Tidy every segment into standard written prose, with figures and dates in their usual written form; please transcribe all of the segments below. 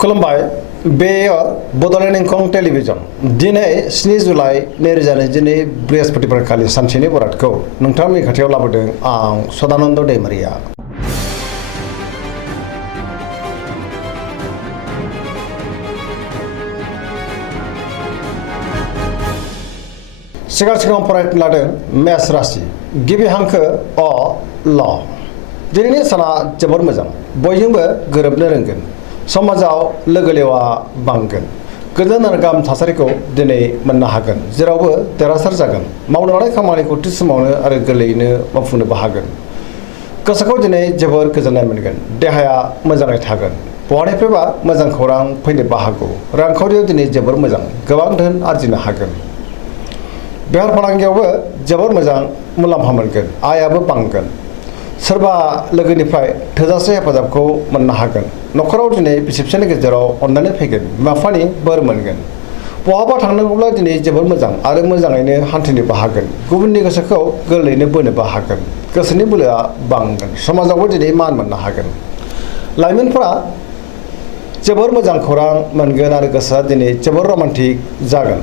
खुलुमबाय बेयो बड'लेण्ड इंखं टेलिभिजन दिनै 7 जुलाइ 2022 बृहस्पतिबारखालि सानसेनि बरादखौ नोंथांनि खाथियाव लाबोदों आं सदानन्द दैमारिया। सिगां फरायनो लादों मेष राशि गिबि हांखो अ ल। दिनैनि साना जोबोर मोजां, बयजोंबो गोरोबनो रोंगोन, समाजाव लोगो लेवा बांगोन, गोजोन आरो गाहाम थासारिखौ दिनै मोननो हागोन, जेरावबो देरहासार जागोन, मावनो लानाय खामानिखौ थि समावनो आरो गोरलैयैनो मावफुंनोबो हागोन। गोसोखौ दिनै जोबोर गोजोननाय मोनगोन, देहाया मोजाङै थागोन, बहानिफ्रायबा मोजां खौरां फैनोबो हागौ, रांखावरियाव दिनै जोबोर मोजां, गोबां धोन आरजिनो हागोन। बेफार फालांगियावबो जोबोर मोजां मुलाम्फा मोनगोन, आयाबो बांगोन, सोरबा लोगोनिफ्राय थोजासे हेफाजाबखौ मोननो हागोन, न'खराव दिनै बिसि फिसायनि गेजेराव अननानै फैगोन, बिमा बिफानि बोर मोनगोन, बहाबा थांनांगौब्ला दिनै जोबोर मोजां आरो मोजाङैनो हान्थिनोबो हागोन, गुबुननि गोसोखौ गोरलैयैनो बोनोबो हागोन, गोसोनि बोलोआ बांगोन, समाजावबो दिनै मान मोननो हागोन। लाइमोनफोरा जोबोर मोजां खौरां मोनगोन आरो गोसोआ दिनै जोबोर रमान्टिक जागोन।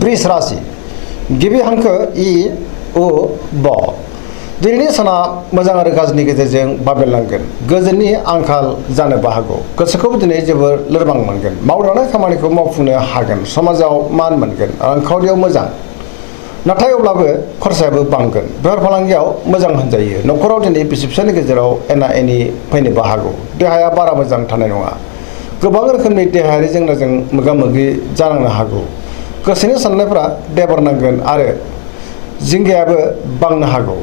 वृष राशि गिबि हांखो इ उ ब। दिनैनि साना मोजां आरो गाज्रिनि गेजेरजों बाबेरलांगोन, गोजोननि आंखाल जानोबो हागौ, गोसोखौबो दिनै जोबोर लोरबां मोनगोन, मावनो लानाय खामानिखौ मावफुंनो हागोन, समाजाव मान मोनगोन, रांखावरियाव मोजां, नाथाय अब्लाबो खरसायाबो बांगोन, बेफार फालांगियाव मोजां होनजायो, न'खराव दिनै बिसि फिसायनि गेजेराव एना एनि फैनोबो हागौ, देहाया बारा मोजां थानाय नङा, गोबां रोखोमनि देहायारि जेंनाजों मोगा मोगि जानांनो हागौ, गोसोनि साननायफोरा देबर नांगोन आरो जिंगायाबो बांनो हागौ।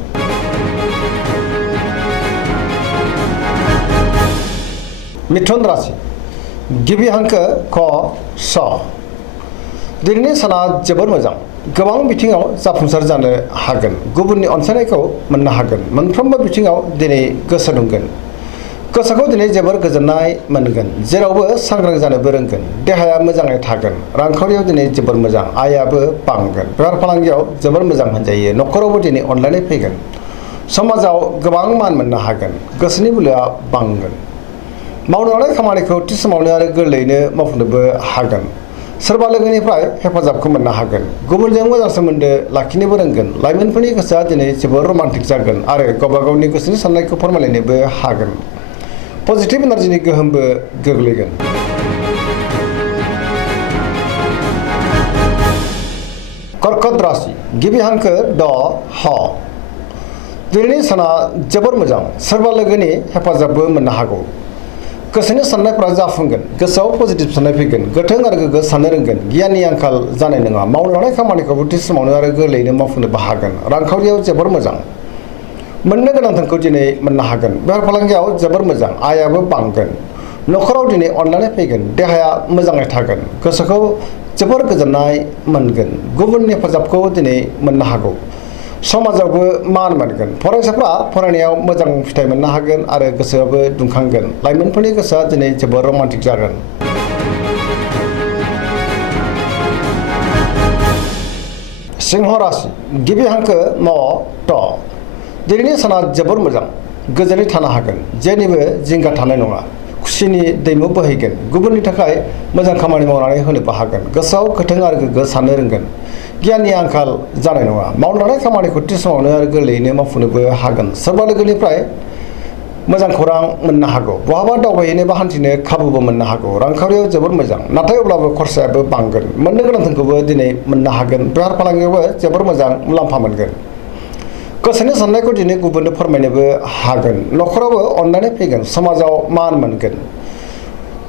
मिथुन राशि गिबि हांखो क स। दिनैनि साना जोबोर मोजां, गोबां बिथिङाव जाफुंसार जानो हागोन, गुबुननि अनसायनायखौ मोननो हागोन, मोनफ्रोमबो बिथिङाव दिनै गोसो दुंगोन, गोसोखौ दिनै जोबोर गोजोननाय मोनगोन, जेरावबो सांग्रां जानोबो रोंगोन, देहाया मोजाङै थागोन, रांखावरियाव दिनै जोबोर मोजां, आयाबो बांगोन, बेफार फालांगियाव जोबोर मोजां होनजायो, न'खरावबो दिनै अनलायनाय फैगोन, समाजाव गोबां मान मोननो हागोन, गोसोनि बोलोआ बांगोन, मावनो लानाय खामानिखौ थि समावनो आरो गोरलैयैनो मावफुंनोबो हागोन, सोरबा लोगोनिफ्राय हेफाजाबखौ मोननो हागोन, गुबुनजों मोजां सोमोन्दो लाखिनोबो रोंगोन, लाइमोनफोरनि गोसोआ दिनै जोबोर रमान्टिक जागोन आरो गावबा गावनि गोसोनि साननायखौ फोरमायलायनोबो हागोन, पजिटिभ एनार्जिनि गोहोमबो गोग्लैगोन। कर्कट राशि गिबि हांखो ड ह। दिनैनि साना जोबोर मोजां, सोरबा लोगोनि हेफाजाबबो मोननो हागौ, गोसोनि साननायफोरा जाफुंगोन, गोसोआव पजिटिभ साननाय फैगोन, गोथों आरो गोग्गो साननो रोंगोन, गियाननि आंखाल जानाय नङा, मावनो लानाय खामानिखौबो थि समावनो आरो गोरलैयैनो मावफुंनोबो हागोन, रांखावरियाव जोबोर मोजां, मोननो गोनां धोनखौ दिनै मोननो हागोन, बेफार फालांगियाव जोबोर मोजां, आयाबो बांगोन, न'खराव दिनै अनलायनाय फैगोन, देहाया मोजाङै थागोन, गोसोखौ जोबोर गोजोननाय मोनगोन, गुबुननि हेफाजाबखौ दिनै मोननो हागौ, समाजावबो मान मोनगोन, फरायसाफ्रा फरायनायाव मोजां फिथाइ मोननो हागोन आरो गोसोआबो दुंखांगोन, लाइमोनफोरनि गोसोआ दिनै जोबोर रमान्टिक जागोन। सिंह राशि गिबि हांखो म ट। दिनैनि साना जोबोर मोजां, गोजोनै थानो हागोन, जेनिबो जिंगा थानाय नङा, खुसिनि दैमु बोहैगोन, गुबुननि थाखाय मोजां खामानि मावनानै होनोबो हागोन, गोसोआव गोथों आरो गोग्गो साननो रोंगोन, गियाननि आंखाल जानाय नङा, मावनो लानाय खामानिखौ थि समावनो आरो गोरलैयैनो मावफुंनोबो हागोन, सोरबा लोगोनिफ्राय मोजां खौरां मोननो हागौ, बहाबा दावबायहैनो बा हान्थिनो खाबुबो मोननो हागौ, रांखावरियाव जोबोर मोजां, नाथाय अब्लाबो खरसायाबो बांगोन, मोननो गोनां धोनखौबो दिनै मोननो हागोन, बेफार फालांगियावबो जोबोर मोजां मुलाम्फा मोनगोन, गोसोनि साननायखौ दिनै गुबुननो फोरमायनोबो हागोन, न'खरावबो अननानै फैगोन, समाजाव मान मोनगोन,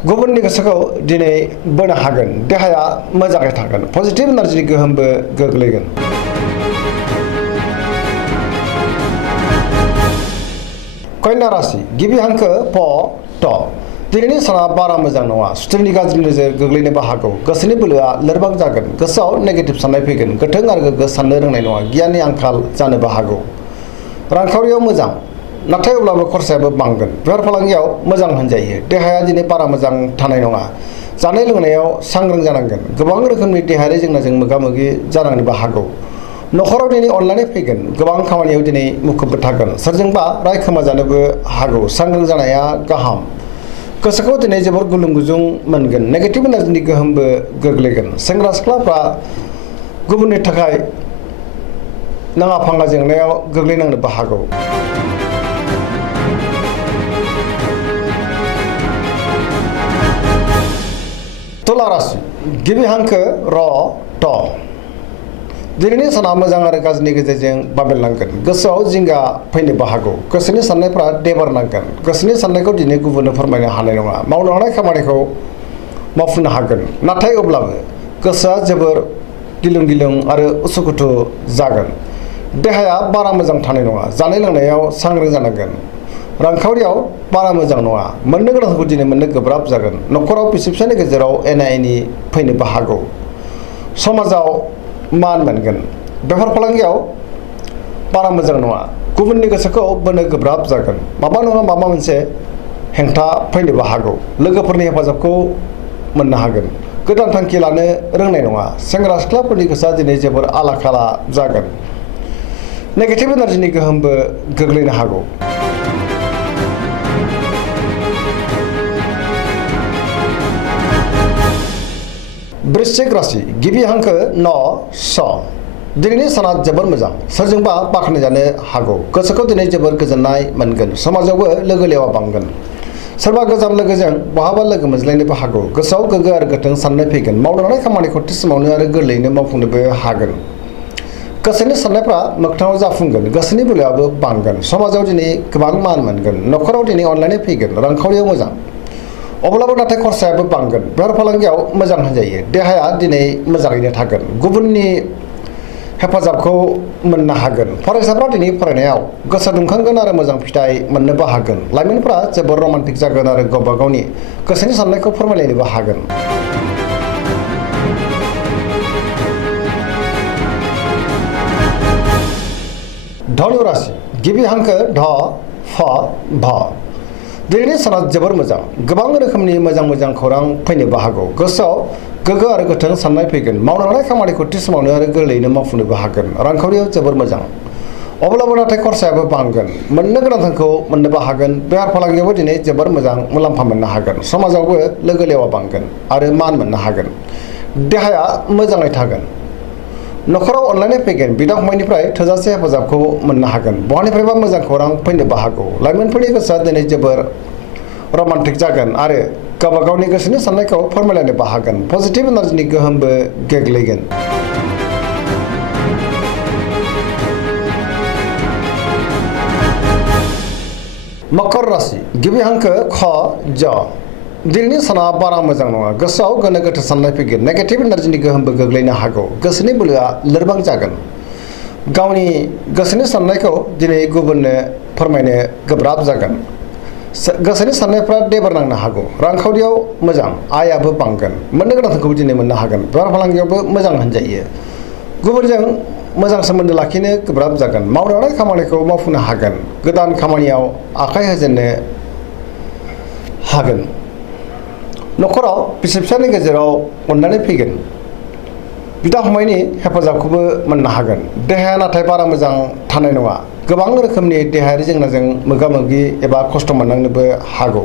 गुबुननि गोसोखौ दिनै बोनो हागोन, देहाया मोजाङै थागोन, पजिटिभ एनार्जिनि गोहोमबो गोग्लैगोन। कन्या राशि गिबि हांखो प ट। दिनैनि साना बारा मोजां नङा, सुथुरनि गाज्रि नोजोर गोग्लैनोबो हागौ, गोसोनि बोलोआ लोरबां जागोन, गोसोआव नेगेटिभ साननाय फैगोन, गोथों आरो गोग्गो साननो रोंनाय नङा, गियाननि आंखाल जानोबो हागौ, रांखावरियाव मोजां, नाथाय अब्लाबो खरसायाबो बांगोन, बेफार फालांगियाव मोजां होनजायो, देहाया दिनै बारा मोजां थानाय नङा, जानाय लोंनायाव सांग्रां जानांगोन, गोबां रोखोमनि देहायारि जेंनाजों मोगा मोगि जानांनोबो हागौ, न'खराव दिनै अनलायनाय फैगोन गोबां खामानियाव दिनै मुखुबबो थागोन सोरजोंबा रायखोमा जानोबो हागौ सांग्रां जानाया गाहाम गोसोखौ दिनै जोबोर गुलुं गुजुं मोनगोन नेगेटिभ एनार्जिनि गोहोमबो गोग्लैगोन सेंग्रा सिख्लाफ्रा गुबुननि थाखाय नाङा फाङा जेंनायाव गोग्लैनांनोबो हागौ तुला राशि गिबि हांखो र ट दिनैनि साना मोजां आरो गाज्रिनि गेजेरजों बाबेनलांगोन गोसोआव जिंगा फैनोबो हागौ गोसोनि साननायफ्रा देबारनांगोन गोसोनि साननायखौ दिनै गुबुननो फोरमायनो हानाय नङा मावनो हानाय खामानिखौ मावफुंनो हागोन नाथाय अब्लाबो गोसोआ जोबोर गिलुं गिलुं आरो उसुखुथु जागोन देहाया बारा मोजां थानाय नङा जानाय लोंनायाव सांग्रां जानांगोन रांखावरियाव बारा मोजां नङा मोननो गोनांखौ दिनै मोननो गोब्राब जागोन न'खराव बिसि फिसायनि गेजेराव एना एनि फैनोबो हागौ समाजाव मान मोनगोन बेफार फालांगियाव बारा मोजां नङा गुबुननि गोसोखौ बोनो गोब्राब जागोन माबा नङा माबा मोनसे हेंथा फैनोबो हागौ लोगोफोरनि हेफाजाबखौ मोननो हागोन गोदान थांखि लानो रोंनाय नङा सेंग्रा सिख्लाफोरनि गोसोआ दिनै जोबोर आला खाला जागोन नेगेटिभ एनार्जिनि गोहोमबो गोग्लैनो हागौ वृश्चिक राशि गिबि हांखो न स दिनैनि साना जोबोर मोजां सोरजोंबा बाख्नाय जानो हागौ गोसोखौ दिनै जोबोर गोजोननाय मोनगोन समाजावबो लोगो लेवा बांगोन सोरबा गोजान लोगोजों बहाबा लोगो मोनज्लायनोबो हागौ गोसोआव गोग्गो आरो गोथों साननाय फैगोन मावनो हानाय खामानिखौ थि समावनो आरो गोरलैयैनो मावफुंनोबो हागोन गोसोनि साननायफ्रा मोगथाङाव जाफुंगोन गोसोनि बोलोआबो बांगोन समाजाव दिनै गोबां मान मोनगोन न'खराव दिनै अनलायनाय फैगोन रांखावरियाव मोजां अब्लाबो नाथाय खरसायाबो बांगोन बेफार फालांगियाव मोजां होनजायो देहाया दिनै मोजाङैनो थागोन गुबुननि हेफाजाबखौ मोननो हागोन फरायसाफ्रा दिनै फरायनायाव गोसो दुंखांगोन आरो मोजां फिथाइ मोननोबो हागोन लाइमोनफ्रा जोबोर रमान्टिक जागोन आरो गावबा गावनि गोसोनि साननायखौ फोरमायलायनोबो हागोन धनु राशि गिबि हांखो ध फ भ दिनैनि साना जोबोर मोजां गोबां रोखोमनि मोजां खौरां फैनोबो हागौ गोसोआव गोग्गो आरो गोथों साननाय फैगोन मावनो हानाय खामानिखौ थि समावनो आरो गोरलैयैनो मावफुंनोबो हागोन रांखावरियाव जोबोर मोजां अब्लाबो नाथाय खरसायाबो बांगोन मोननो गोनां धोनखौ मोननोबो हागोन बेफार फालांगियावबो दिनै जोबोर मोजां मुलाम्फा मोननो हागोन समाजावबो लोगो लेवा बांगोन आरो मान मोननो हागोन देहाया मोजाङै थागोन न'खराव अनलायनाय फैगोन बिदा फंबायनिफ्राय थोजासे हेफाजाबखौ मोननो हागोन बहानिफ्रायबा मोजां खौरां फैनोबो हागौ लाइमोनफोरनि गोसोआ दिनै जोबोर रमान्टिक जागोन आरो गावबा गावनि गोसोनि साननायखौ फोरमायलायनोबो हागोन पजिटिभ एनार्जिनि गोहोमबो गोग्लैगोन मकर राशि गिबि हांखो ख ज दिनैनि साना बारा मोजां नङा गोसोआव गोनो गोथो साननाय फैगोन नेगेटिभ एनार्जिनि गोहोमबो गोग्लैनो हागौ गोसोनि बोलोआ लोरबां जागोन गावनि गोसोनि साननायखौ दिनै गुबुननो फोरमायनो गोब्राब जागोन गोसोनि साननायफ्रा देबारनांनो हागौ रांखावरियाव मोजां आयाबो बांगोन मोननो गोनांखौबो दिनै मोननो हागोन बेफार फालांगियावबो मोजां होनजायो गुबुनजों मोजां सोमोन्दो लाखिनो गोब्राब जागोन मावनो हानाय खामानिखौ मावफुंनो हागोन गोदान खामानियाव आखाइ होजेननो हागोन न'खराव बिसि फिसायनि गेजेराव अननानै फैगोन बिदा फंबायनि हेफाजाबखौबो मोननो हागोन देहाया नाथाय बारा मोजां थानाय नङा गोबां रोखोमनि देहायारि जेंनाजों मोगा मोगि एबा खस्थ' मोननांनोबो हागौ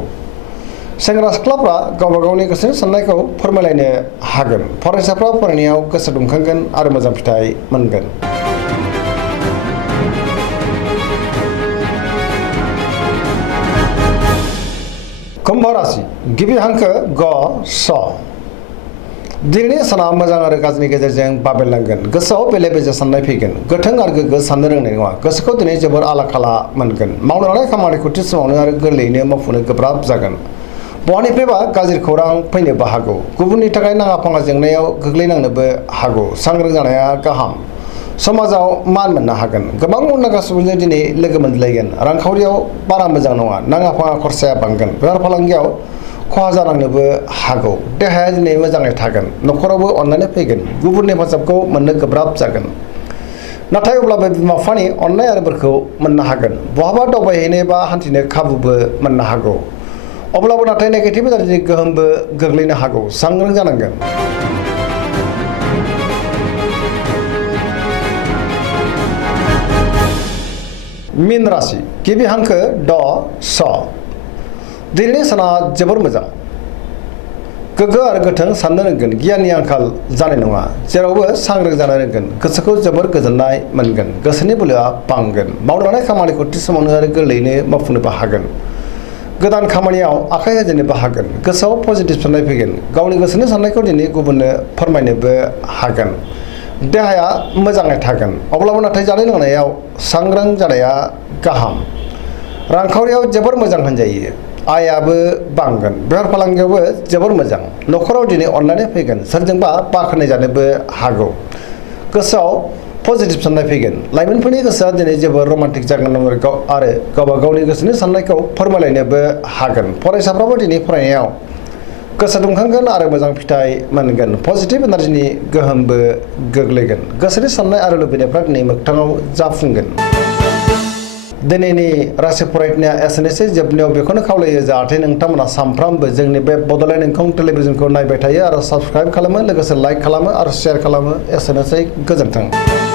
सेंग्रा सिख्लाफ्रा गावबा गावनि गोसोनि साननायखौ फोरमायलायनो हागोन फरायसाफ्रा फरायनायाव गोसो दुंखांगोन आरो मोजां फिथाइ मोनगोन कुम्भ राशि गिबि हांखो ग स दिनैनि साना मोजां आरो गाज्रिनि गेजेरजों बाबेनलांगोन गोसोआव बेले बेजे साननाय फैगोन गोथों आरो गोग्गो साननो रोंनाय नङा गोसोखौ दिनै जोबोर आला खाला मोनगोन मावनो हानाय खामानिखौ थि समावनो आरो गोरलैयैनो मावफुंनो गोब्राब जागोन बहानिफ्रायबा गाज्रि खौरां फैनोबो हागौ गुबुननि थाखाय नाङा फाङा जेंनायाव गोग्लैनांनोबो हागौ सांग्रां जानाया गाहाम समाजाव मान मोननो हागोन गोबां मुंदांखा सुबुंजों दिनै लोगो मोनज्लायगोन रांखावरियाव बारा मोजां नङा नाङा फाङा खरसाया बांगोन बेफार फालांगियाव खहा जानांनोबो हागौ देहाया दिनै मोजाङै थागोन न'खरावबो अननानै फैगोन गुबुननि हेफाजाबखौ मोननो गोब्राब जागोन नाथाय अब्लाबो बिमा बिफानि अननाय आरो बोरखौ मोननो हागोन बहाबा दावबायहैनो बा हान्थिनो खाबुबो मोननो हागौ अब्लाबो नाथाय नेगेटिभ एनार्जिनि गोहोमबो गोग्लैनो हागौ सांग्रां जानांगोन मीन राशि गिबि हांखो ड स दिनैनि साना जोबोर मोजां गोग्गो आरो गोथों साननो रोंगोन गियाननि आंखाल जानाय नङा जेरावबो सांग्रां जानो रोंगोन गोसोखौ जोबोर गोजोननाय मोनगोन गोसोनि बोलोआ बांगोन मावनो लानाय खामानिखौ थि समावनो आरो गोरलैयैनो मावफुंनोबो हागोन गोदान खामानियाव आखाइ होजेननोबो हागोन गोसोआव पजिटिभ साननाय फैगोन गावनि गोसोनि साननायखौ दिनै गुबुननो फोरमायनोबो हागोन देहाया मोजाङै थागोन अब्लाबो नाथाय जानाय लोंनायाव सांग्रां जानाया गाहाम रांखावरियाव जोबोर मोजां होनजायो आयाबो बांगोन बेफार फालांगियावबो जोबोर मोजां न'खराव दिनै अनलायनाय फैगोन सोरजोंबा बाख्नाय जानोबो हागौ गोसोआव पजिटिभ साननाय फैगोन लाइमोनफोरनि गोसोआ दिनै जोबोर रमान्टिक जागोन आरो गावबा गावनि गोसोनि साननायखौ फोरमायलायनोबो हागोन फरायसाफ्राबो दिनै फरायनायाव गोसो दुंखांगोन आरो मोजां फिथाइ मोनगोन पजिटिभ एनार्जिनि गोहोमबो गोग्लैगोन गोसोनि साननाय आरो लुबैनायफ्रा दिनै मोगथाङाव जाफुंगोन दिनैनि राशि फरायनाया एसेनोसै जोबनायाव बेखौनो खावलायो जाहाथे नोंथांमोना सानफ्रामबो जोंनि बे बड'लेण्ड इंखं टेलिभिजनखौ नायबाय थायो आरो साबस्क्राइब खालामो लोगोसे लाइक खालामो आरो शेयार खालामो एसेनोसै गोजोन्थों।